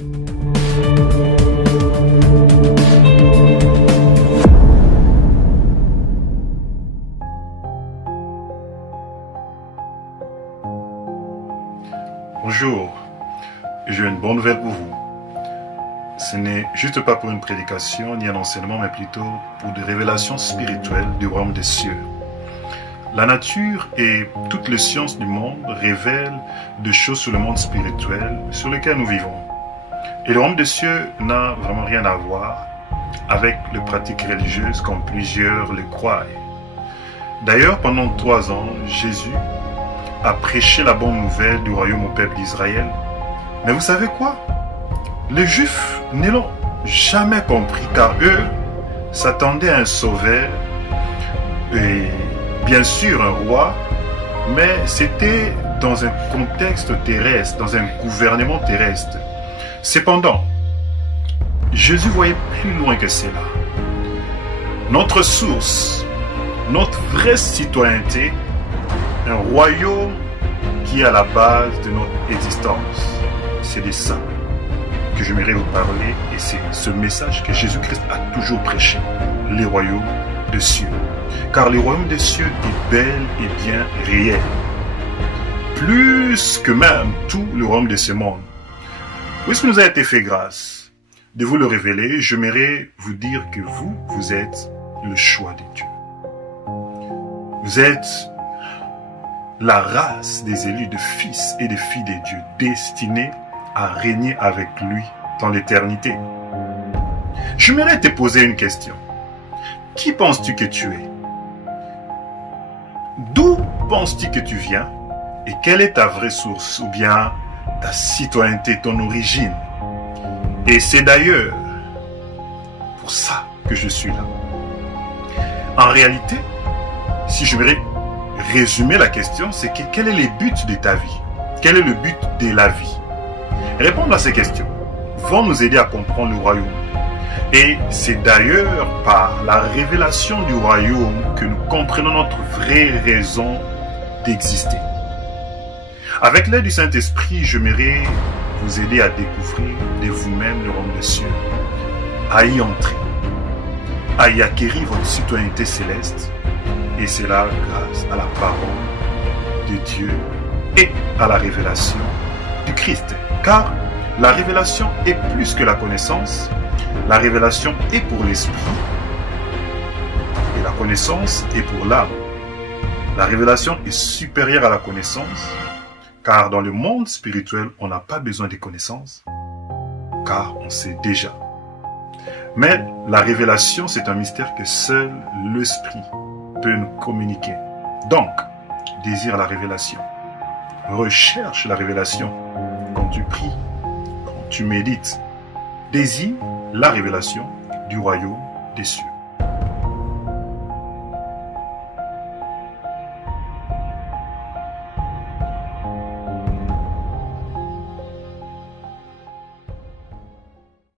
Bonjour, j'ai une bonne nouvelle pour vous. Ce n'est juste pas pour une prédication ni un enseignement, mais plutôt pour des révélations spirituelles du royaume des cieux. La nature et toutes les sciences du monde révèlent des choses sur le monde spirituel sur lequel nous vivons. Et le royaume des cieux n'a vraiment rien à voir avec les pratiques religieuses comme plusieurs le croient. D'ailleurs, pendant 3 ans, Jésus a prêché la bonne nouvelle du royaume au peuple d'Israël. Mais vous savez quoi? Les Juifs ne l'ont jamais compris, car eux s'attendaient à un sauveur et bien sûr un roi, mais c'était dans un contexte terrestre, dans un gouvernement terrestre. Cependant, Jésus voyait plus loin que cela. Notre source, notre vraie citoyenneté, un royaume qui est à la base de notre existence. C'est de ça que j'aimerais vous parler, et c'est ce message que Jésus-Christ a toujours prêché, les royaumes des cieux. Car le royaume des cieux est bel et bien réel. Plus que même tout le royaume de ce monde. Puisque nous a été fait grâce de vous le révéler, j'aimerais vous dire que vous êtes le choix de Dieu. Vous êtes la race des élus, de fils et de filles de Dieu, destinés à régner avec lui dans l'éternité. J'aimerais te poser une question. Qui penses-tu que tu es? D'où penses-tu que tu viens? Et quelle est ta vraie source, ou bien ta citoyenneté, ton origine? Et c'est d'ailleurs pour ça que je suis là. En réalité, si je voudrais résumer la question, c'est que quel est le but de ta vie? Quel est le but de la vie? Répondre à ces questions vont nous aider à comprendre le royaume. Et c'est d'ailleurs par la révélation du royaume que nous comprenons notre vraie raison d'exister. Avec l'aide du Saint-Esprit, j'aimerais vous aider à découvrir de vous-même le royaume des cieux, à y entrer, à y acquérir votre citoyenneté céleste, et cela grâce à la parole de Dieu et à la révélation du Christ. Car la révélation est plus que la connaissance. La révélation est pour l'esprit et la connaissance est pour l'âme. La révélation est supérieure à la connaissance, car dans le monde spirituel, on n'a pas besoin de connaissances, car on sait déjà. Mais la révélation, c'est un mystère que seul l'esprit peut nous communiquer. Donc, désire la révélation. Recherche la révélation quand tu pries, quand tu médites. Désire la révélation du royaume des cieux.